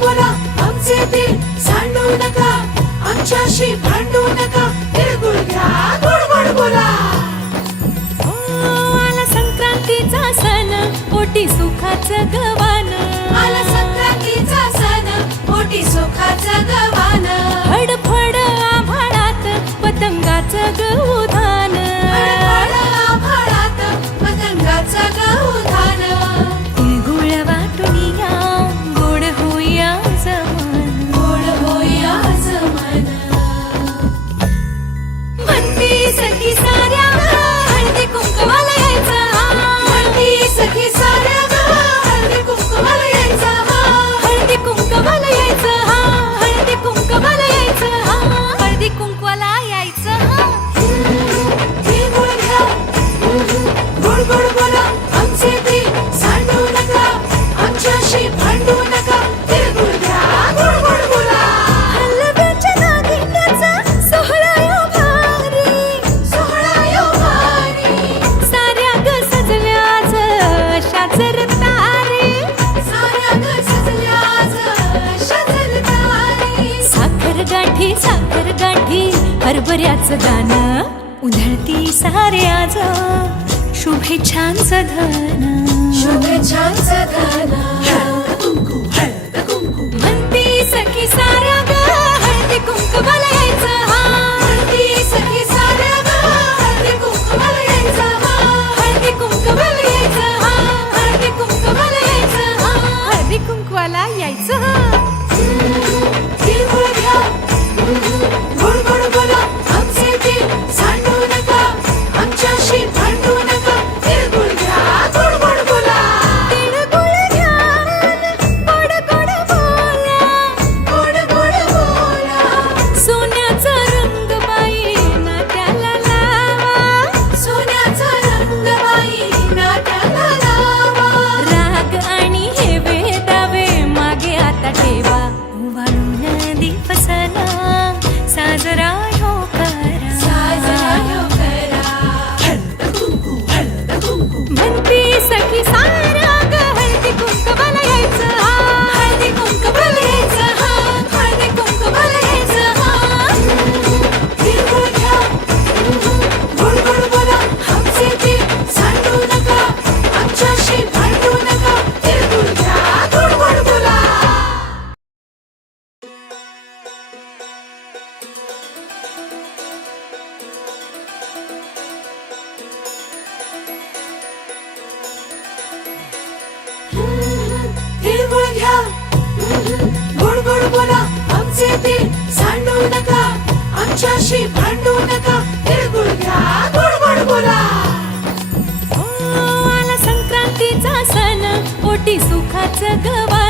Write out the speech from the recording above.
बोला आमचे दिल सांडू नका, आमच्याशी भांडू नका, तिळगुळ घ्या गोड गोड बोला. आला संक्रांतीचा सण, पोटी सुखाचं गवान. आला संक्रांतीचा सण, पोटी सुखाचं गवान. फडफड आभाळात पतंगाचं गौधान. फडफड आभाळात पतंगाचं गौधान. तिळगुळ वाटून या, गोड होईया जमान. गोड होईया जमान. म्हणती सखी साऱ्या हळदी कुंकवाला यायचं. म्हणती सखी साऱ्या हळदी कुंकवाला यायचं. हळदी कुंकवाला यायचं. हळदी कुंकवाला यायचं. हळदी कुंकवाला यायचं. तिळगुळ घ्या गोड गोड बोला आमचे दिल सांडू नका, आमच्याशी भांडू नका, तिळगुळ घ्या गोड गोड बोला. हलव्याच्या नागिण्याचा सोहळा यो भारी. सोहळा यो भारी. साऱ्या ग सजल्या आज शाजर तारे. साऱ्या ग सजल्या आज शाजर तारे. साखर गाठी हरभऱ्याचं दान. उधळती सारे आज शुभेच्छांचं धन. शुभेच्छांचं धन. म्हणती सखी साऱ्या ग हळदी कुंकवाला यायचं. म्हणती सखी साऱ्या हळदी कुंकवाला यायचं. हळदी कुंकवाला यायचं. हळदी कुंकवाला यायचं. हळदी कुंकवाला यायचं. तिळगुळ घ्या गोड गोड बोला आमचे दिल सांडू नका, आमच्याशी भांडू नका, तिळगुळ घ्या गोड गोड बोला. तिळगुळ घ्या गोड गोड बोला. गोड गोड बोला. सोन्याचा रंग बाई नात्याला लावा. सोन्याचा रंग बाई नाट्याला लावा. राग आणि हे वेदावे मागे आता ठेवा. वाळून दिवसना साजरा हो करा. साजरा यो करा. म्हणती सखी साऱ्या ग हळदी कुंकवाला यायचं. हळदी कुंकवाला यायचं. हळदी कुंकवाला यायचं. तिळगुळ घ्या गोड गोड बोला आमचे दिल सांडू नका, आमच्याशी भांडू नका, तिळगुळ घ्या गोड गोड बोला. तिळगुळ घ्या गोड गोड बोला आमचे दिल सांडू नका, आमच्याशी भांडू नका, तिळगुळ घ्या गोड गोड बोला. आला संक्रांतीचा सण, पोटी सुखाचं गवा.